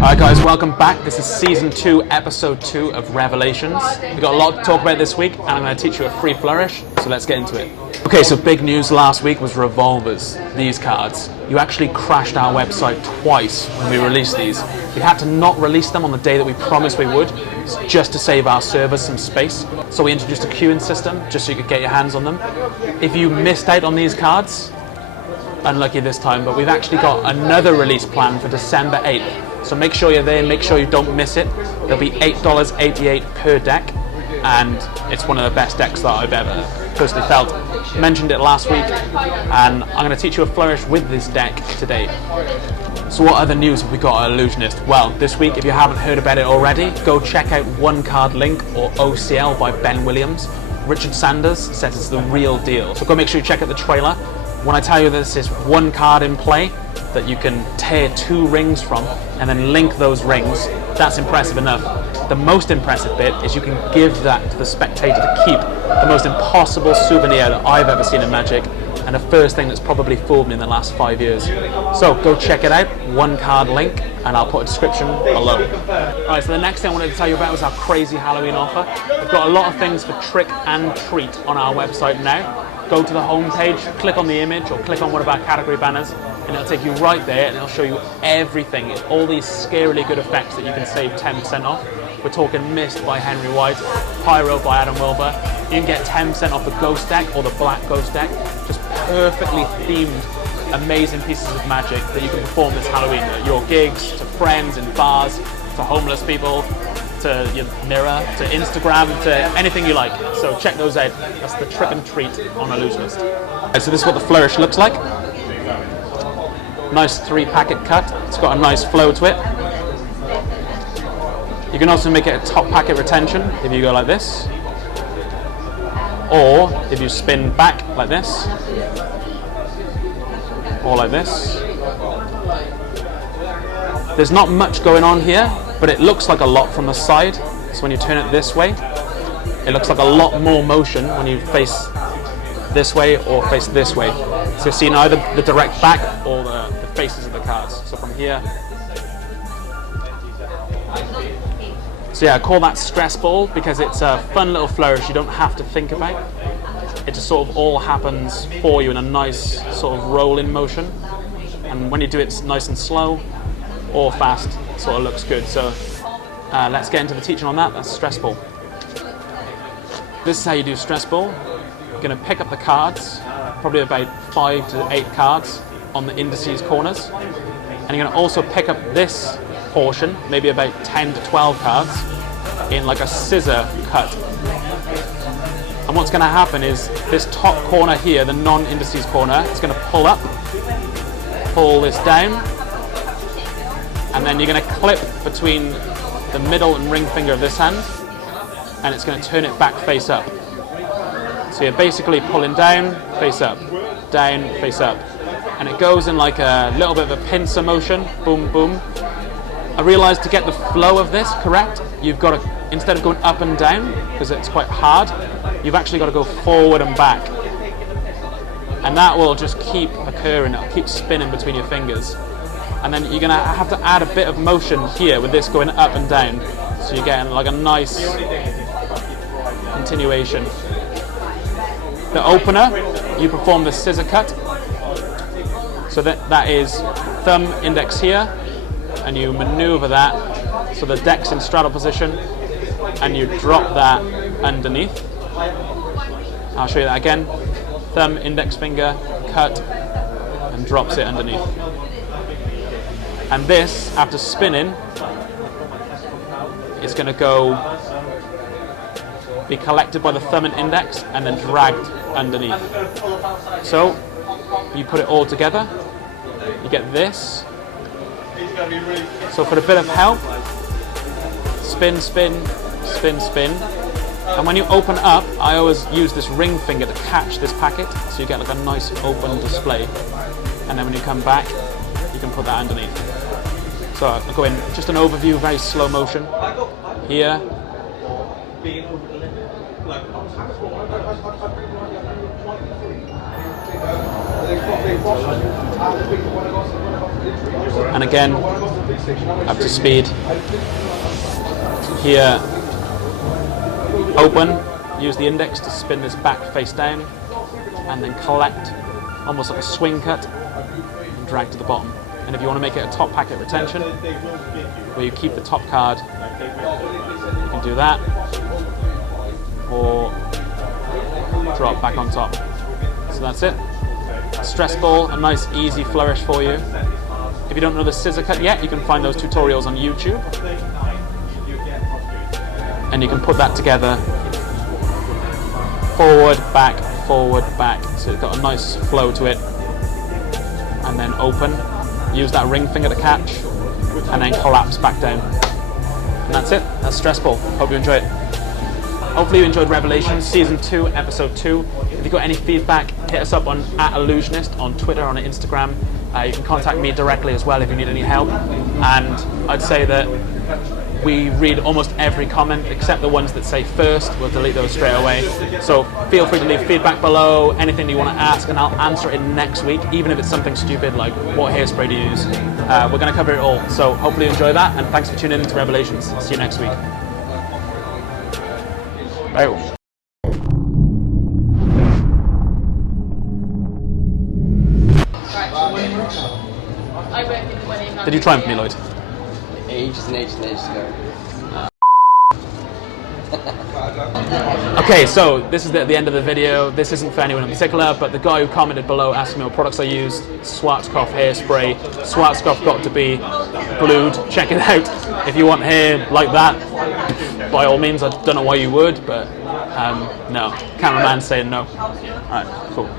Alright guys, welcome back. This is Season 2, Episode 2 of Revelations. We've got a lot to talk about this week, and I'm going to teach you a free flourish, so let's get into it. Okay, so big news last week was revolvers, these cards. You actually crashed our website twice when we released these. We had to not release them on the day that we promised we would, just to save our servers some space. So we introduced a queuing system, just so you could get your hands on them. If you missed out on these cards, unlucky this time, but we've actually got another release plan for December 8th. So make sure you're there, make sure you don't miss it. There'll be $8.88 per deck, and it's one of the best decks that I've ever personally felt. Mentioned it last week, and I'm going to teach you a flourish with this deck today. So what other news have we got at Ellusionist? Well, this week, if you haven't heard about it already, go check out One Card Link, or OCL by Ben Williams. Richard Sanders says it's the real deal. So go make sure you check out the trailer. When I tell you this is one card in play that you can tear 2 rings from and then link those rings, that's impressive enough. The most impressive bit is you can give that to the spectator to keep, the most impossible souvenir that I've ever seen in Magic, and the first thing that's probably fooled me in the last 5 years. So go check it out, One Card Link, and I'll put a description below. Alright, so the next thing I wanted to tell you about was our crazy Halloween offer. We've got a lot of things for trick and treat on our website now. Go to the home page, click on the image, or click on one of our category banners, and it'll take you right there, and it'll show you everything. It's all these scarily good effects that you can save 10% off. We're talking Mist by Henry White, Pyro by Adam Wilbur. You can get 10% off the Ghost deck or the Black Ghost deck. Just perfectly themed, amazing pieces of Magic that you can perform this Halloween at your gigs, to friends in bars, to homeless people, to your mirror, to Instagram, to anything you like. So check those out. That's the trick and treat on Ellusionist. So this is what the flourish looks like. Nice 3-packet cut. It's got a nice flow to it. You can also make it a top packet retention if you go like this, or if you spin back like this, or like this. There's not much going on here, but it looks like a lot from the side. So when you turn it this way, it looks like a lot more motion when you face this way or face this way. So you're seeing either the direct back or the faces of the cards. So from here. So yeah, I call that stress ball because it's a fun little flourish you don't have to think about. It just sort of all happens for you in a nice sort of rolling motion. And when you do it nice and slow or fast, it sort of looks good. So let's get into the teaching on that. That's stress ball. This is how you do stress ball. You're going to pick up the cards, probably about 5 to 8 cards on the indices corners. And you're going to also pick up this portion, maybe about 10 to 12 cards, in like a scissor cut. And what's going to happen is this top corner here, the non-indices corner, it's going to pull up, pull this down, and then you're going to clip between the middle and ring finger of this hand, and it's going to turn it back face up. So you're basically pulling down, face up, down, face up. And it goes in like a little bit of a pincer motion, boom, boom. I realized to get the flow of this correct, you've got to, instead of going up and down, because it's quite hard, you've actually got to go forward and back. And that will just keep occurring, it'll keep spinning between your fingers. And then you're going to have to add a bit of motion here with this going up and down. So you're getting like a nice continuation. The opener, you perform the scissor cut. So that is thumb index here, and you maneuver that so the deck's in straddle position, and you drop that underneath. I'll show you that again. Thumb index finger, cut, and drops it underneath. And this, after spinning, is going to be collected by the thumb and index and then dragged underneath. So you put it all together, you get this. So for a bit of help, spin, spin, spin, spin. And when you open up, I always use this ring finger to catch this packet, so you get like a nice open display. And then when you come back, you can put that underneath. So I'll go in, just an overview, very slow motion. Here. And again, up to speed. Here, open, use the index to spin this back face down, and then collect, almost like a swing cut, and drag to the bottom. And if you want to make it a top packet retention, where you keep the top card, you can do that, or drop back on top. So that's it. A stress ball, a nice easy flourish for you. If you don't know the scissor cut yet, you can find those tutorials on YouTube. And you can put that together, forward, back, so it's got a nice flow to it. And then open, use that ring finger to catch, and then collapse back down. And that's it, that's stress ball. Hope you enjoy it. Hopefully you enjoyed Revelations, Season 2, Episode 2. If you've got any feedback, hit us up on @Ellusionist on Twitter, on Instagram. You can contact me directly as well if you need any help. And I'd say that we read almost every comment except the ones that say first. We'll delete those straight away. So feel free to leave feedback below, anything you want to ask, and I'll answer it next week, even if it's something stupid like what hairspray to use. We're going to cover it all. So hopefully you enjoy that, and thanks for tuning in to Revelations. See you next week. Bye. Did you triumph me, Lloyd? Ages and ages and ages ago. Okay, so this is the end of the video. This isn't for anyone in particular, but the guy who commented below asking me what products I used, Schwarzkopf hairspray. Schwarzkopf got to be blued. Check it out. If you want hair like that, by all means. I don't know why you would, but no. Cameraman saying no. Alright, cool.